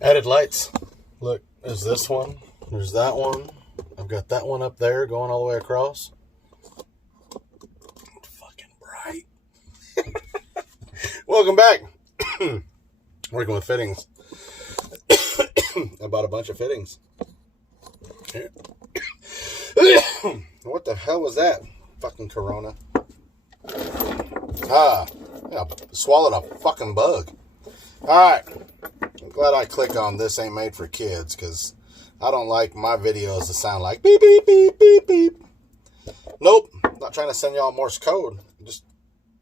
Added lights. Look, there's this one. There's that one. I've got that one up there going all the way across. Fucking bright. Welcome back. Working with fittings. I bought a bunch of fittings. Here. What the hell was that? Fucking Corona. Yeah, swallowed a fucking bug. Alright. I'm glad I click on this ain't made for kids, because I don't like my videos to sound like beep, beep, beep, beep, beep. Nope. Not trying to send y'all Morse code. I'm just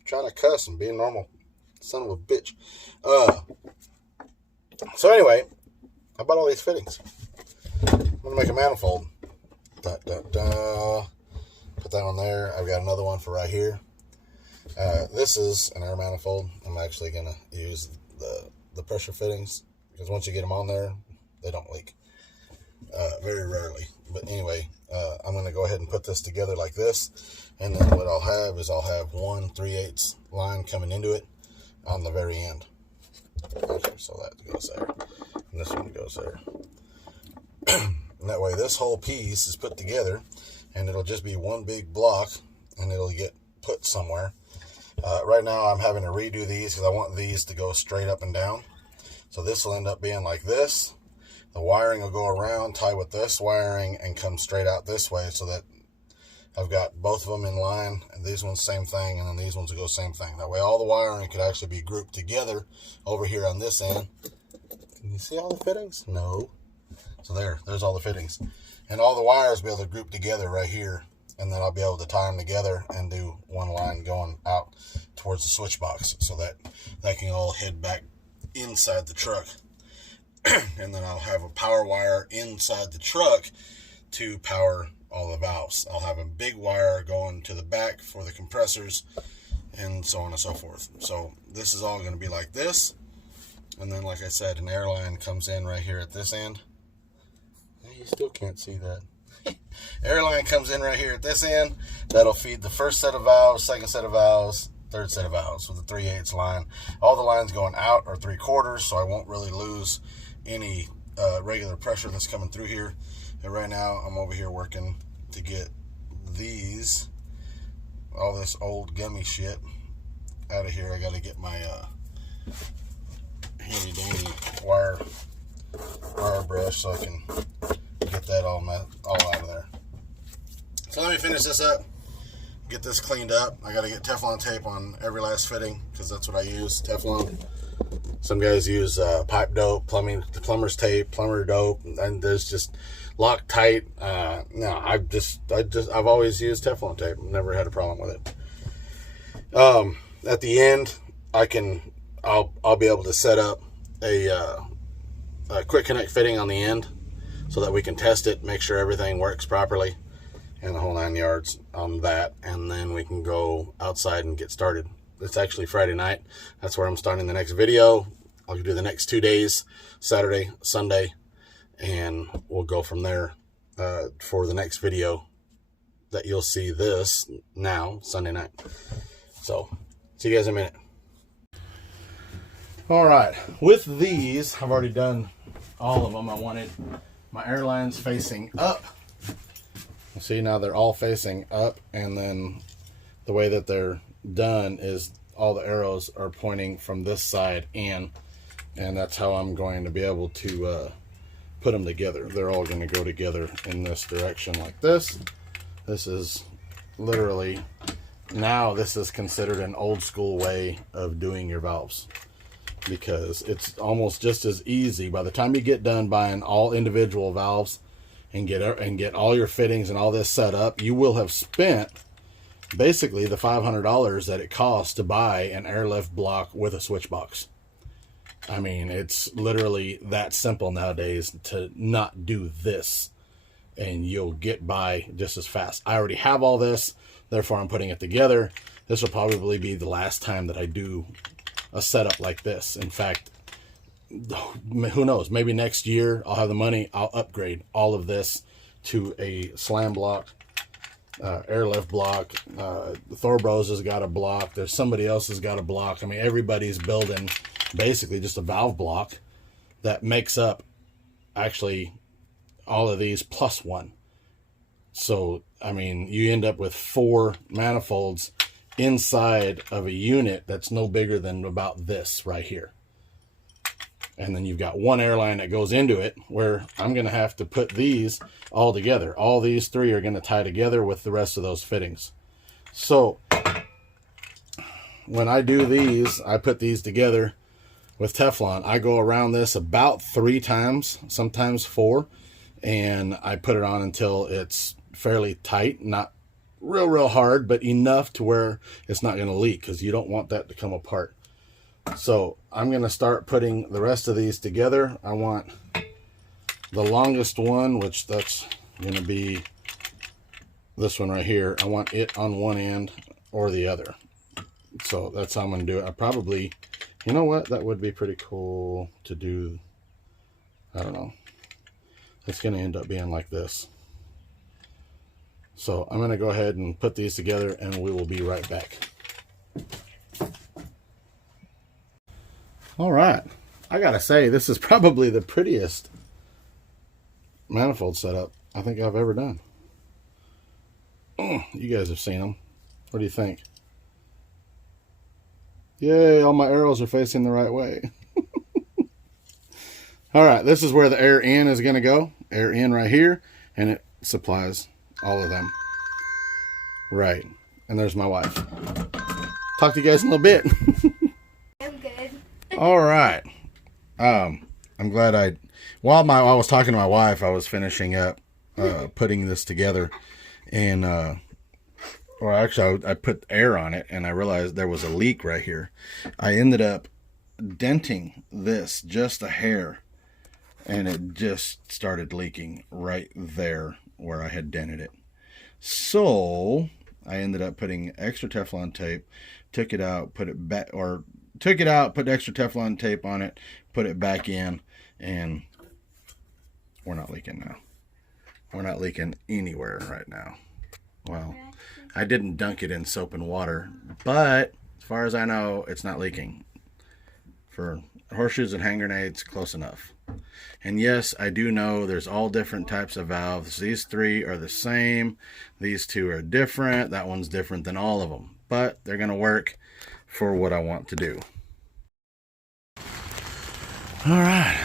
trying to cuss and be a normal son of a bitch. So anyway, I bought all these fittings. I'm going to make a manifold. Put that one there. I've got another one for right here. This is an air manifold. I'm actually going to use the pressure fittings, because once you get them on there, they don't leak. Very rarely. But anyway, I'm going to go ahead and put this together like this. And then what I'll have is I'll have 1 3/8 line coming into it on the very end. Okay, so that goes there. And this one goes there. And that way this whole piece is put together, and it'll just be one big block, and it'll get put somewhere. Right now I'm having to redo these because I want these to go straight up and down. So this will end up being like this. The wiring will go around, tie with this wiring, and come straight out this way, so that I've got both of them in line. And these ones same thing, and then these ones will go same thing. That way all the wiring could actually be grouped together over here on this end. Can you see all the fittings? No. So there's all the fittings. And all the wires will be able to group together right here. And then I'll be able to tie them together and do one line going out towards the switch box, so that can all head back inside the truck. And then I'll have a power wire inside the truck to power all the valves. I'll have a big wire going to the back for the compressors, and so on and so forth. So this is all going to be like this. And then, like I said, an air line comes in right here at this end. You still can't see that. Air line comes in right here at this end. That'll feed the first set of valves, second set of valves, third set of valves with a 3/8 line. All the lines going out are 3/4, so I won't really lose any regular pressure that's coming through here. And right now I'm over here working to get these, all this old gummy shit out of here. I got to get my handy dandy wire brush so I can get that all out of there. So let me finish this up, get this cleaned up. I got to get Teflon tape on every last fitting, because that's what I use, Teflon. Some guys use pipe dope, plumber's tape, plumber dope, and there's just Loctite. No, I've always used Teflon tape. Never had a problem with it. At the end, I'll be able to set up a quick connect fitting on the end, so that we can test it, make sure everything works properly, and the whole 9 yards on that, and then we can go outside and get started. It's actually Friday night. That's where I'm starting the next video. I'll do the next 2 days, Saturday, Sunday, and we'll go from there for the next video that you'll see this now, Sunday night. So, see you guys in a minute. All right, with these, I've already done all of them. I wanted my airlines facing up. See, now they're all facing up, and then the way that they're done is all the arrows are pointing from this side in, and that's how I'm going to be able to put them together. They're all going to go together in this direction like this. This is literally, now this is considered an old school way of doing your valves, because it's almost just as easy. By the time you get done buying all individual valves and get all your fittings and all this set up, you will have spent basically the $500 that it costs to buy an airlift block with a switch box. I mean, it's literally that simple nowadays to not do this, and you'll get by just as fast. I already have all this, therefore I'm putting it together. This will probably be the last time that I do a setup like this. In fact, who knows, maybe next year I'll have the money, I'll upgrade all of this to a slam block, airlift block. Thorbros has got a block. There's somebody else has got a block. I mean, everybody's building basically just a valve block that makes up actually all of these plus one. So, I mean, you end up with 4 manifolds inside of a unit that's no bigger than about this right here. And then you've got one airline that goes into it, where I'm going to have to put these all together. All these 3 are going to tie together with the rest of those fittings. So when I do these, I put these together with Teflon. I go around this about 3 times, sometimes 4, and I put it on until it's fairly tight, not real hard, but enough to where it's not going to leak, because you don't want that to come apart. So I'm going to start putting the rest of these together. I want the longest one, which that's going to be this one right here. I want it on one end or the other. So that's how I'm going to do it. I probably, you know what, that would be pretty cool to do. I don't know. It's going to end up being like this. So I'm going to go ahead and put these together, and we will be right back. All right. I got to say, this is probably the prettiest manifold setup I think I've ever done. You guys have seen them. What do you think? Yay, all my arrows are facing the right way. All right, this is where the air in is going to go. Air in right here, and it supplies all of them. Right. And there's my wife. Talk to you guys in a little bit. I'm good. All right. I'm glad while I was talking to my wife, I was finishing up putting this together, and or actually I put air on it, and I realized there was a leak right here. I ended up denting this just a hair, and it just started leaking right there where I had dented it. So I ended up putting extra Teflon tape, took it out, put it back, or took it out, put extra Teflon tape on it, put it back in, and we're not leaking now. We're not leaking anywhere right now. Well, I didn't dunk it in soap and water, but as far as I know, it's not leaking. For horseshoes and hand grenades, close enough. And yes, I do know there's all different types of valves. These 3 are the same. These 2 are different. That one's different than all of them. But they're going to work for what I want to do. All right.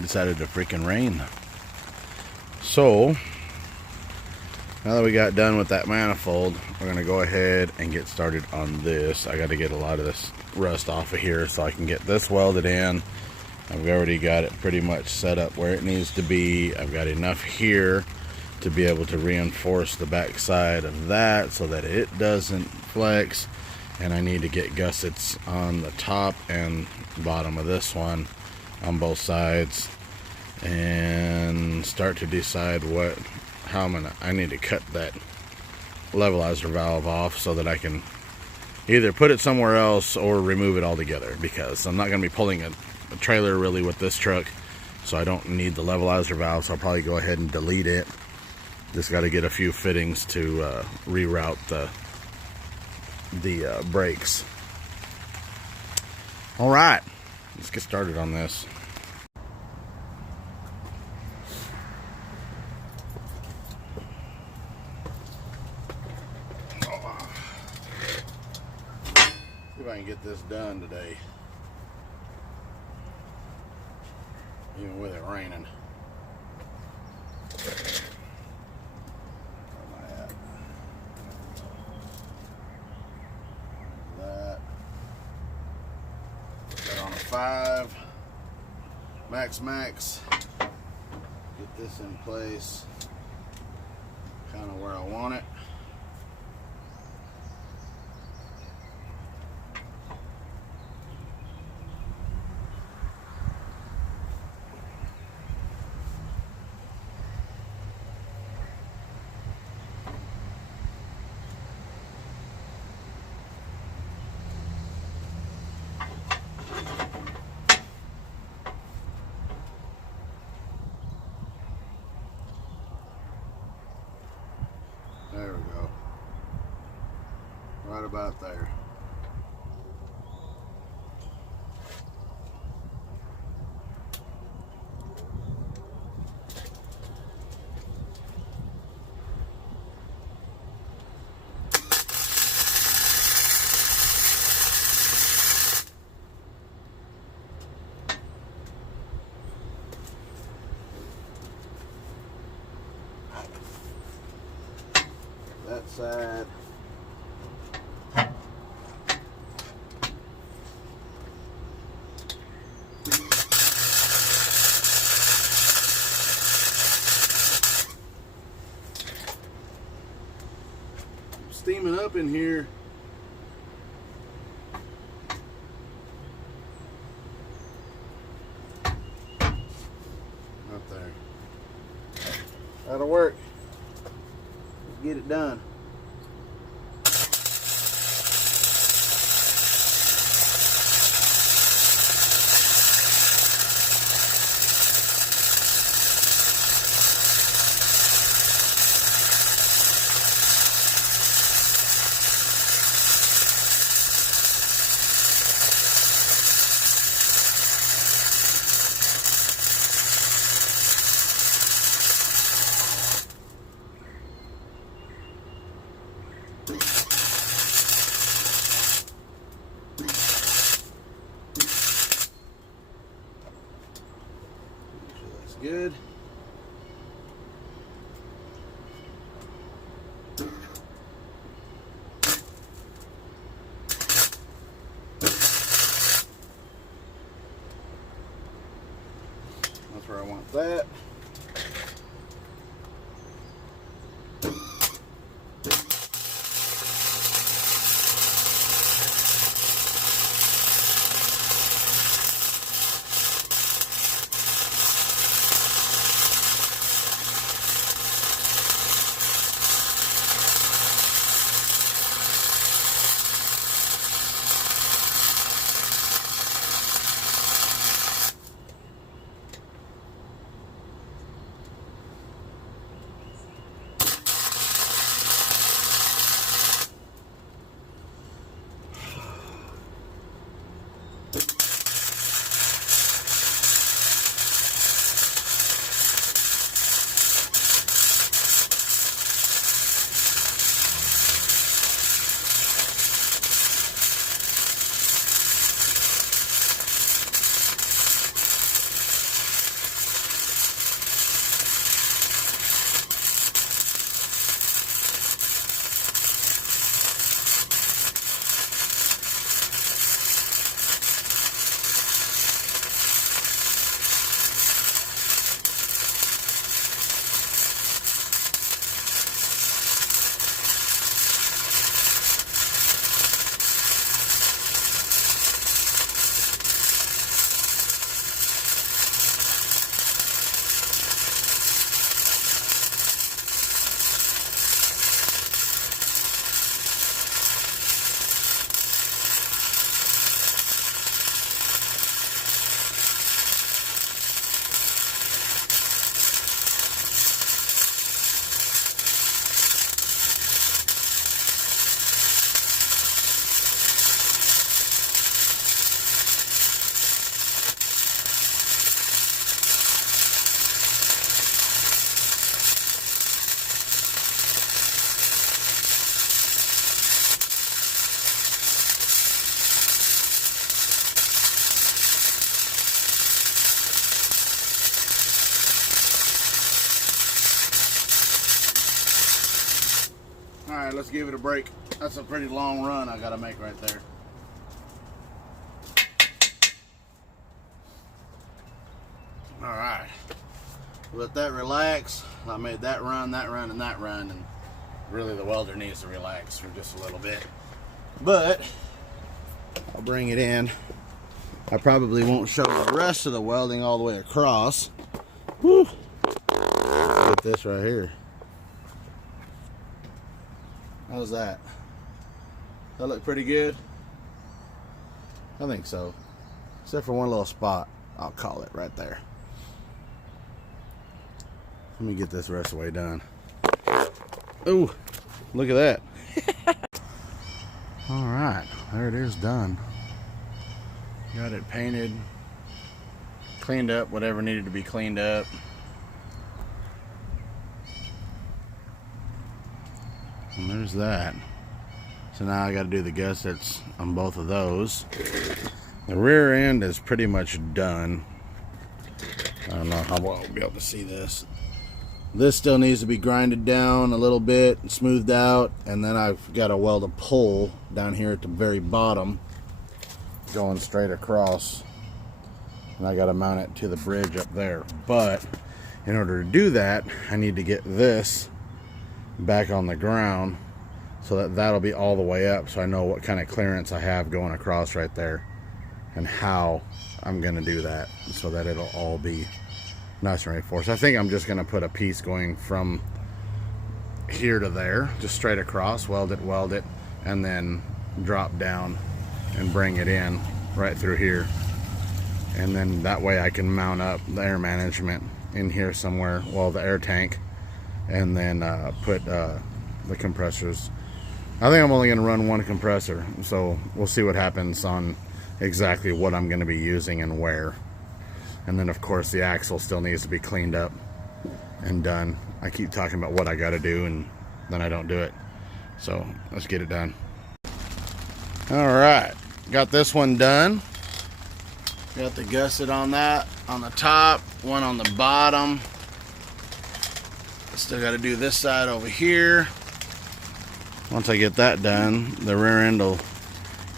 Decided to freaking rain. So, now that we got done with that manifold, we're going to go ahead and get started on this. I got to get a lot of this rust off of here so I can get this welded in. I've already got it pretty much set up where it needs to be. I've got enough here to be able to reinforce the back side of that so that it doesn't flex. And I need to get gussets on the top and bottom of this one on both sides, and start to decide I need to cut that levelizer valve off so that I can either put it somewhere else or remove it altogether, because I'm not going to be pulling a trailer really with this truck, so I don't need the levelizer valve. So I'll probably go ahead and delete it. Just got to get a few fittings to reroute the brakes. All right, let's get started on this. See if I can get this done today, even with it raining. Where am I at? That. Put that on a 5. Max. Get this in place, kind of where I want it. There we go. Right about there. side. Steaming up in here. Up there. That'll work. Let's get it done. Good. That's where I want that. Alright, let's give it a break. That's a pretty long run I gotta make right there. Alright. Let that relax. I made that run, and that run, and really the welder needs to relax for just a little bit. But I'll bring it in. I probably won't show the rest of the welding all the way across. Woo. Get this right here. How's that? That look pretty good? I think so. Except for one little spot, I'll call it right there. Let me get this rest of the way done. Ooh, look at that. Alright, there it is done. Got it painted, cleaned up, whatever needed to be cleaned up. And there's that. So now I got to do the gussets on both of those. The rear end is pretty much done. I don't know how well I'll be able to see this. This still needs to be grinded down a little bit and smoothed out, and then I've got to weld a pole down here at the very bottom going straight across, and I got to mount it to the bridge up there. But in order to do that, I need to get this back on the ground so that that'll be all the way up, so I know what kind of clearance I have going across right there and how I'm going to do that so that it'll all be nice and ready for us. I think I'm just going to put a piece going from here to there, just straight across, weld it, and then drop down and bring it in right through here. And then that way I can mount up the air management in here somewhere, well, the air tank, and then put the compressors. I think I'm only going to run one compressor, so we'll see what happens on exactly what I'm going to be using and where. And then of course the axle still needs to be cleaned up and done. I keep talking about what I got to do and then I don't do it. So let's get it done. All right, got this one done. Got the gusset on that, on the top, one on the bottom. Still got to do this side over here. Once I get that done, the rear end will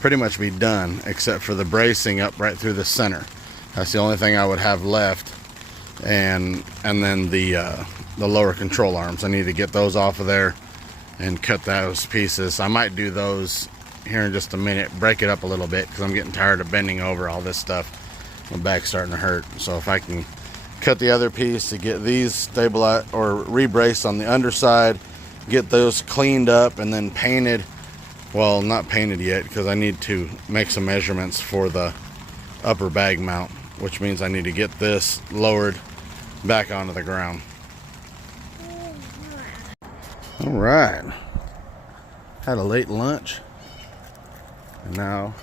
pretty much be done, except for the bracing up right through the center. That's the only thing I would have left. And then the lower control arms, I need to get those off of there and cut those pieces. I might do those here in just a minute, break it up a little bit, because I'm getting tired of bending over all this stuff. My back's starting to hurt. So if I can cut the other piece to get these stabilized or rebraced on the underside, get those cleaned up and then painted. Well, not painted yet, because I need to make some measurements for the upper bag mount, which means I need to get this lowered back onto the ground. All right, had a late lunch and now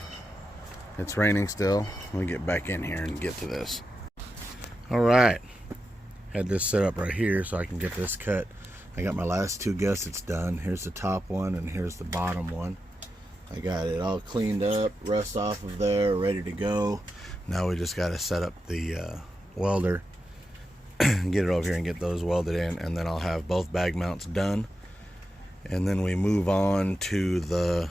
it's raining still. Let me get back in here and get to this. All right, had this set up right here so I can get this cut. I got my last two gussets done. Here's the top one and here's the bottom one. I got it all cleaned up, rust off of there, ready to go. Now we just got to set up the welder and get it over here and get those welded in, and then I'll have both bag mounts done. And then we move on to the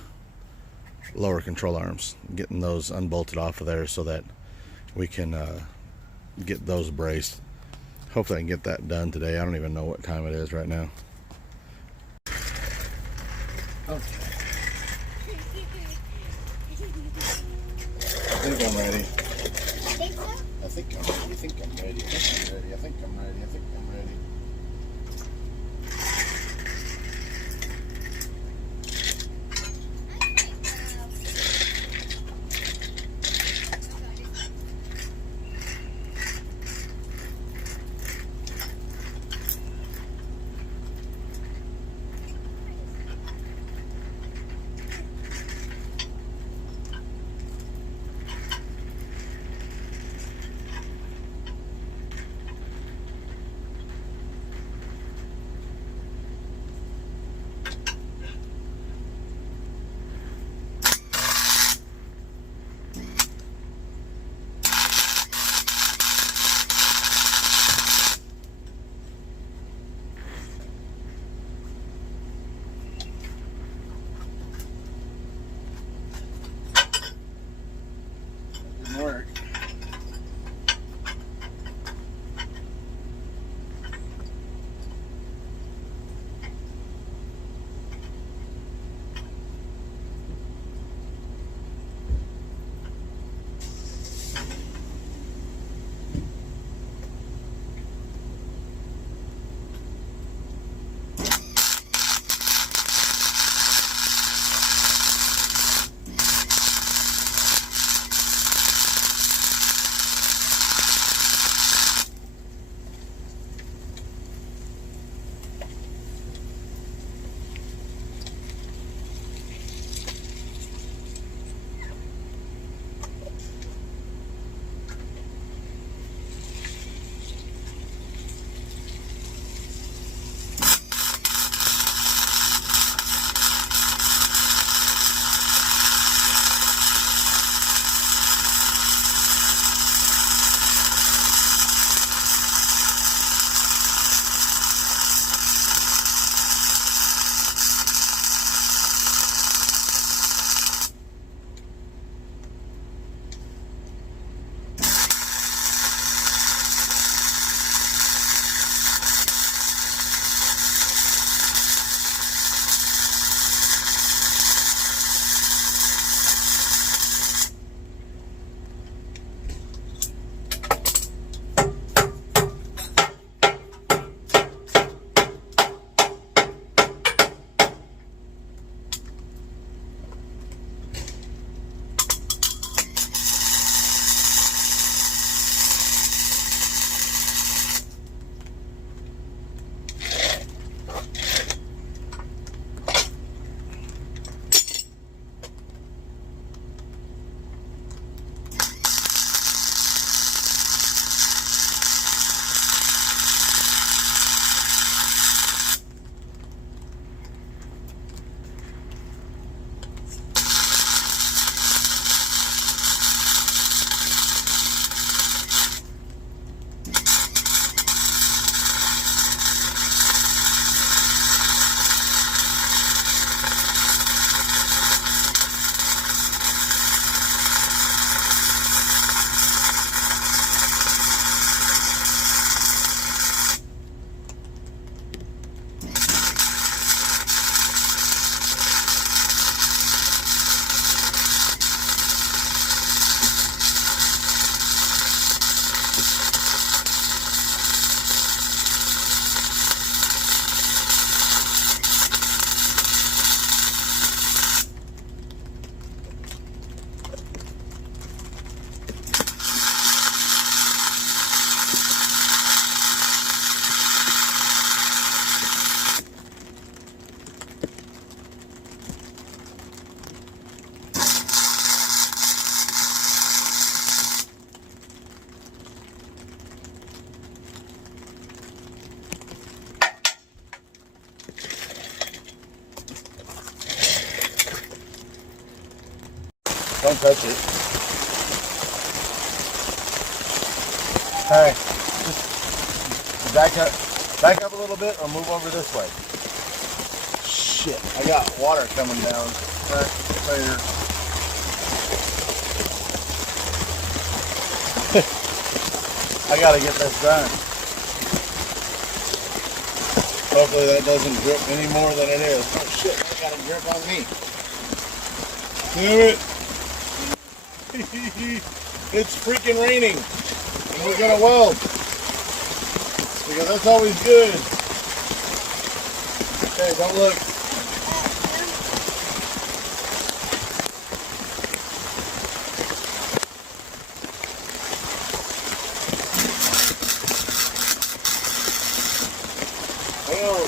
lower control arms, getting those unbolted off of there so that we can get those braced. Hopefully I can get that done today. I don't even know what time it is right now. Okay. I think I'm ready. I think I'm ready. I think I'm ready. I think I'm ready. I think I'm ready. I think I'm ready. Don't touch it. Hey, just back up a little bit or move over this way. Shit, I got water coming down right there. I gotta get this done. Hopefully that doesn't drip any more than it is. Oh shit, I got a drip on me. Damn it. It's freaking raining. And we're gonna weld. Because that's always good. Okay, don't look. Oh.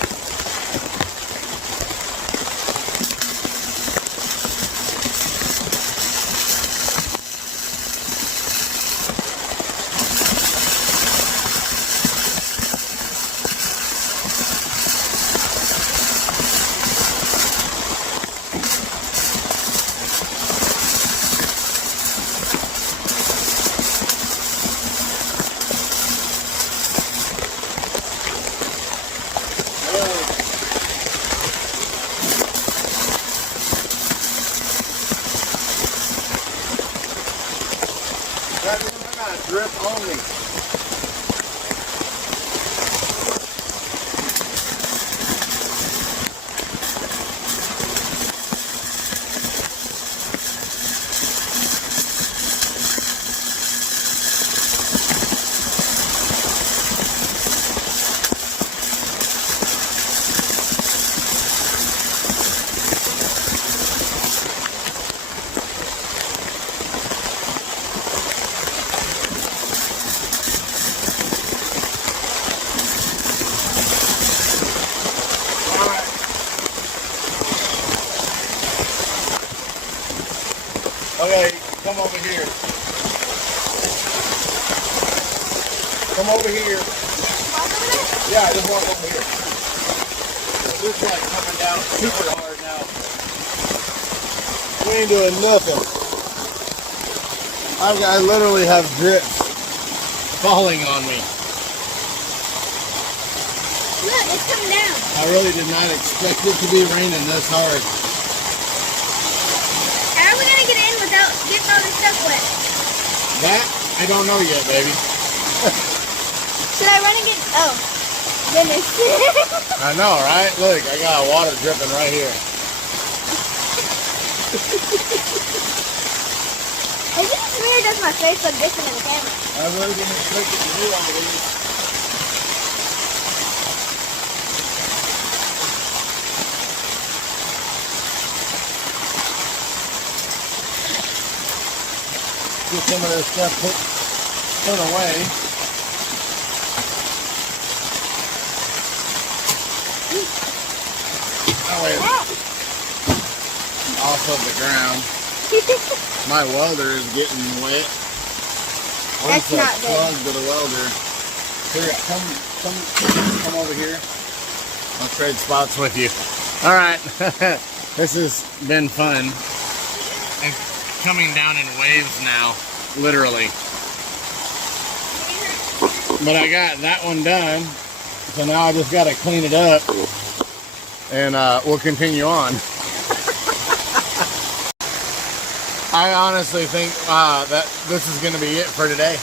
Drip only. Okay, come over here. Come over here. Yeah, I just walk over here. This is like coming down super hard now. We ain't doing nothing. I literally have drips falling on me. Look, it's coming down. I really did not expect it to be raining this hard. How are we going to get in without getting all this stuff wet? That, I don't know yet, baby. Should I run and get... Oh, goodness. I know, right? Look, I got water dripping right here. I think it's weird does my face look different in the camera. I really didn't expect it to do all these. Get some of this stuff put away. That way off of the ground. My welder is getting wet. That's not good. Plug to the welder. Here, come over here. I'll trade spots with you. All right, this has been fun. It's coming down in waves now, literally. But I got that one done, so now I just got to clean it up, and we'll continue on. I honestly think that this is going to be it for today.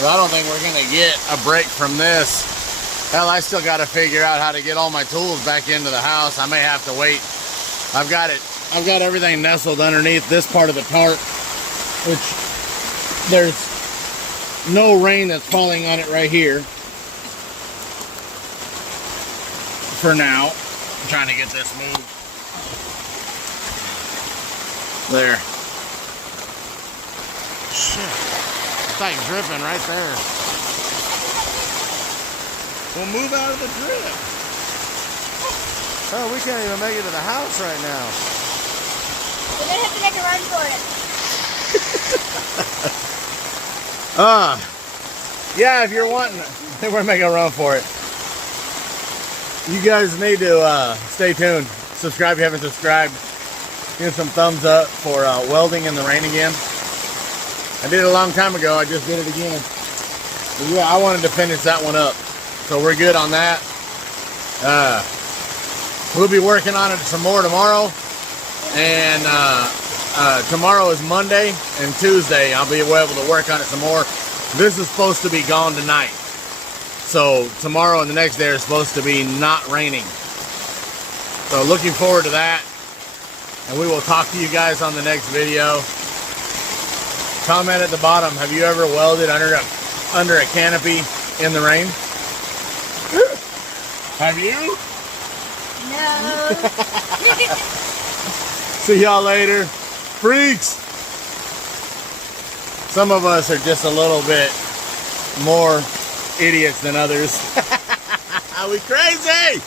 But I don't think we're going to get a break from this. Hell, I still got to figure out how to get all my tools back into the house. I may have to wait. I've got everything nestled underneath this part of the tarp, which there's no rain that's falling on it right here. For now, I'm trying to get this moved. There. Shit. It's like dripping right there. We'll move out of the drip. Oh, we can't even make it to the house right now. We're going to have to make a run for it. Yeah, if you're wanting, we're going to make a run for it. You guys need to stay tuned. Subscribe if you haven't subscribed. Give some thumbs up for welding in the rain again. I did it a long time ago. I just did it again. But yeah, I wanted to finish that one up. So we're good on that. We'll be working on it some more tomorrow. And tomorrow is Monday, and Tuesday I'll be able to work on it some more. This is supposed to be gone tonight. So tomorrow and the next day are supposed to be not raining. So looking forward to that. And we will talk to you guys on the next video. Comment at the bottom, have you ever welded under a canopy in the rain? Have you? No. See y'all later. Freaks! Some of us are just a little bit more idiots than others. Are we crazy?